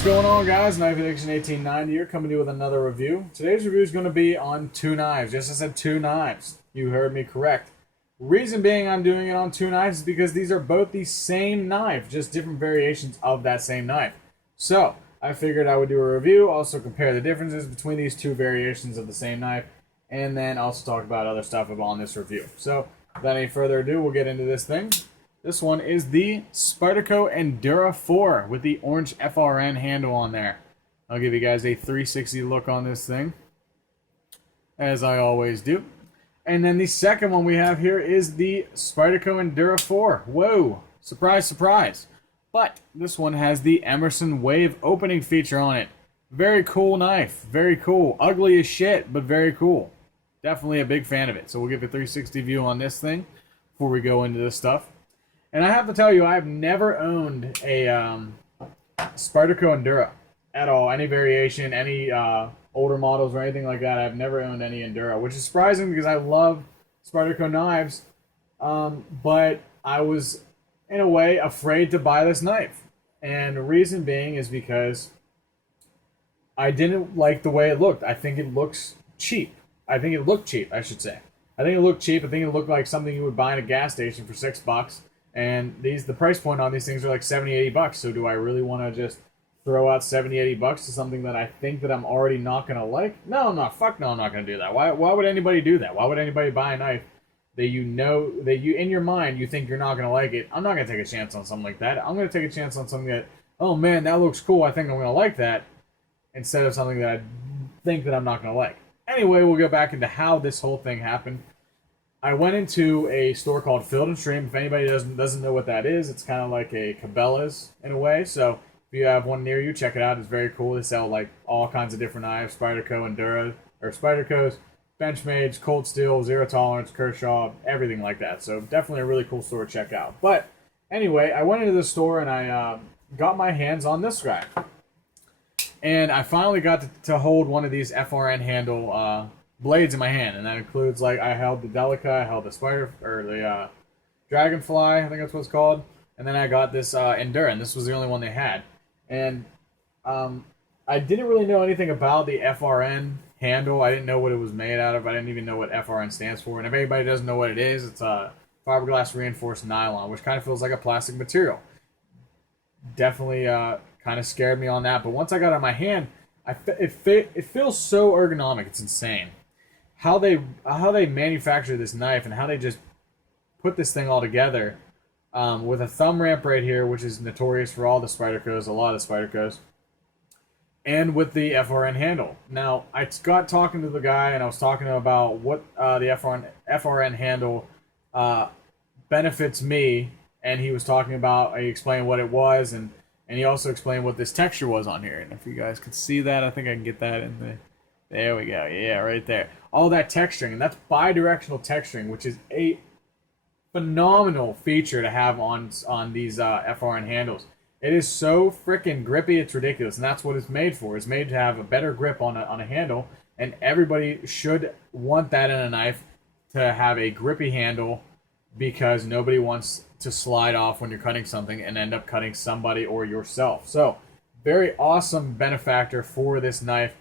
What's going on, guys? Knife Addiction 1890 here, coming to you with another review. Today's review is going to be on two knives. Yes, I said two knives. You heard me correct. Reason being I'm doing it on two knives is because these are both the same knife, just different variations of that same knife. So, I figured I would do a review, also compare the differences between these two variations of the same knife, and then also talk about other stuff on this review. So, without any further ado, we'll get into this thing. This one is the Spyderco Endura 4 with the orange FRN handle on there. I'll give you guys a 360 look on this thing, as I always do. And then the second one we have here is the Spyderco Endura 4. Whoa! Surprise, surprise! But this one has the Emerson Wave opening feature on it. Very cool knife. Very cool. Ugly as shit, but very cool. Definitely a big fan of it. So we'll give a 360 view on this thing before we go into this stuff. And I have to tell you, I've never owned a Spyderco Endura at all. Any variation, any older models or anything like that. I've never owned any Endura, which is surprising because I love Spyderco knives. But I was, in a way, afraid to buy this knife. And the reason being is because I didn't like the way it looked. I think it looks cheap. I think it looked cheap, I should say. I think it looked cheap. I think it looked like something you would buy in a gas station for $6. And the price point on these things are like 70, 80 bucks. So do I really want to just throw out 70, 80 bucks to something that I think that I'm already not going to like? No, I'm not. Fuck no, I'm not going to do that. Why would anybody do that? Why would anybody buy a knife that you know, that you, in your mind, you think you're not going to like it? I'm not going to take a chance on something like that. I'm going to take a chance on something that, oh man, that looks cool. I think I'm going to like that, instead of something that I think that I'm not going to like. Anyway, we'll go back into how this whole thing happened. I went into a store called Field & Stream. If anybody doesn't know what that is, it's kind of like a Cabela's in a way. So if you have one near you, check it out. It's very cool. They sell like all kinds of different knives, Spyderco, Endura, or Spyderco's, Benchmades, Cold Steel, Zero Tolerance, Kershaw, everything like that. So definitely a really cool store to check out. But anyway, I went into the store and I got my hands on this guy. And I finally got to hold one of these FRN handle blades in my hand, and that includes, like, I held the Delica, I held the the Dragonfly, I think that's what it's called, and then I got this Endura, and this was the only one they had. And I didn't really know anything about the FRN handle. I didn't know what it was made out of. I didn't even know what FRN stands for. And if anybody doesn't know what it is, it's a fiberglass reinforced nylon, which kind of feels like a plastic material. Definitely kind of scared me on that. But once I got it in my hand, it feels so ergonomic. It's insane. How they manufacture this knife and how they just put this thing all together with a thumb ramp right here, which is notorious for all the Spydercos, a lot of Spydercos, and with the FRN handle. Now, I got talking to the guy and I was talking to him about what the FRN handle benefits me, and he was talking about, he explained what it was, and he also explained what this texture was on here. And if you guys could see that, I think I can get that in the... There we go. Yeah, right there. All that texturing, and that's bidirectional texturing, which is a phenomenal feature to have on these FRN handles. It is so freaking grippy, it's ridiculous, and that's what it's made for. It's made to have a better grip on a handle, and everybody should want that in a knife, to have a grippy handle, because nobody wants to slide off when you're cutting something and end up cutting somebody or yourself. So, very awesome benefactor for this knife.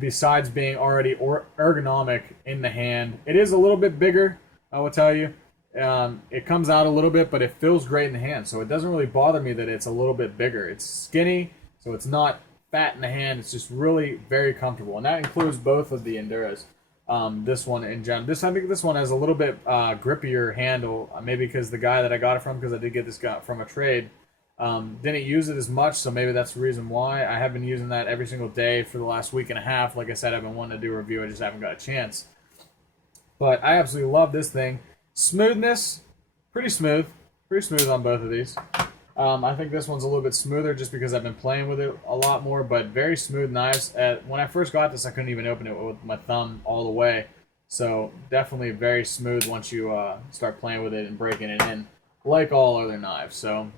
Besides being already ergonomic in the hand, it is a little bit bigger, I will tell you. It comes out a little bit, but it feels great in the hand, so it doesn't really bother me that it's a little bit bigger. It's skinny, so it's not fat in the hand. It's just really very comfortable, and that includes both of the Enduras. This one in general. I think this one has a little bit grippier handle, maybe because the guy that I got it from, because I did get this guy from a trade, didn't use it as much, so maybe that's the reason why. I have been using that every single day for the last week and a half. Like I said, I've been wanting to do a review, I just haven't got a chance. But I absolutely love this thing. Smoothness, pretty smooth on both of these. I think this one's a little bit smoother just because I've been playing with it a lot more, but very smooth knives. When I first got this, I couldn't even open it with my thumb all the way. So definitely very smooth once you start playing with it and breaking it in, like all other knives. So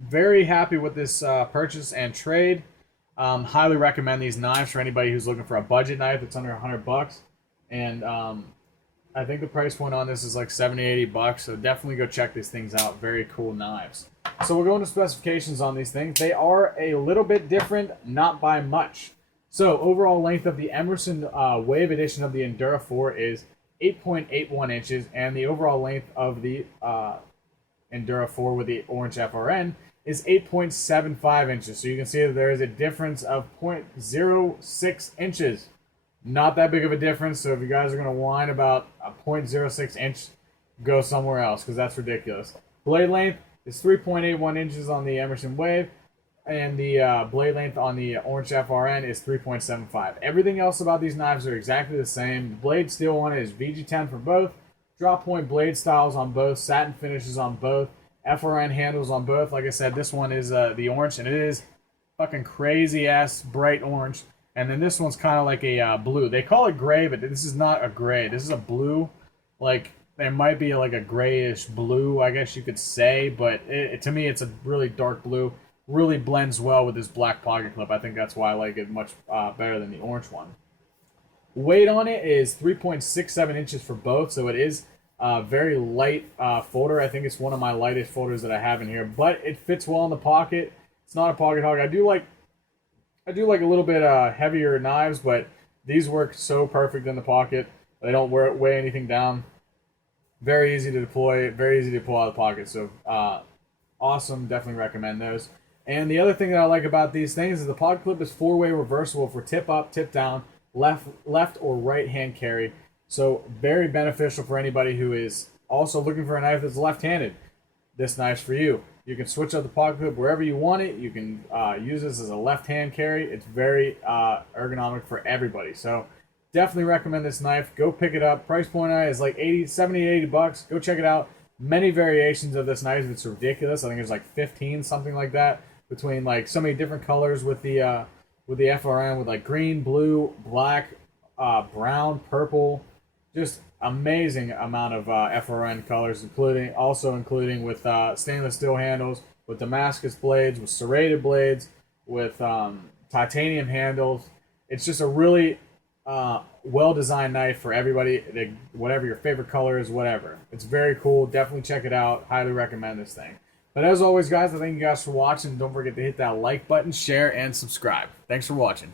very happy with this purchase and trade. Highly recommend these knives for anybody who's looking for a budget knife that's under $100. And I think the price point on this is like 70, 80 bucks. So definitely go check these things out. Very cool knives. So we'll go into specifications on these things. They are a little bit different, not by much. So overall length of the Emerson Wave Edition of the Endura 4 is 8.81 inches, and the overall length of the Endura 4 with the orange FRN is 8.75 inches. So you can see that there is a difference of 0.06 inches. Not that big of a difference, so if you guys are going to whine about a 0.06 inch, go somewhere else, because that's ridiculous. Blade length is 3.81 inches on the Emerson Wave, and the blade length on the orange FRN is 3.75. Everything else about these knives are exactly the same. The blade steel one is VG10 for both, drop point blade styles on both, satin finishes on both, FRN handles on both. Like I said, this one is the orange, and it is fucking crazy ass bright orange. And then this one's kind of like a blue. They call it gray, but this is not a gray. This is a blue. Like, there might be like a grayish blue, I guess you could say, but to me, it's a really dark blue. Really blends well with this black pocket clip. I think that's why I like it much better than the orange one. Weight on it is 3.67 inches for both, so it is a very light folder. I think it's one of my lightest folders that I have in here, but it fits well in the pocket. It's not a pocket hog. I do like a little bit heavier knives, but these work so perfect in the pocket. They don't weigh anything down. Very easy to deploy, very easy to pull out of the pocket. So awesome, definitely recommend those. And the other thing that I like about these things is the pocket clip is 4-way reversible for tip up, tip down, left or right hand carry. So very beneficial for anybody who is also looking for a knife that's left-handed. This knife's for you. You can switch up the pocket clip wherever you want it. You can use this as a left-hand carry. It's very ergonomic for everybody. So definitely recommend this knife. Go pick it up. Price point on it is like 70 to 80 bucks. Go check it out. Many variations of this knife. It's ridiculous. I think there's like 15, something like that, between like so many different colors with the FRN, with like green, blue, black, brown, purple. Just amazing amount of FRN colors, including with stainless steel handles, with Damascus blades, with serrated blades, with titanium handles. It's just a really well-designed knife for everybody, whatever your favorite color is, whatever. It's very cool. Definitely check it out. Highly recommend this thing. But as always, guys, I thank you guys for watching. Don't forget to hit that like button, share, and subscribe. Thanks for watching.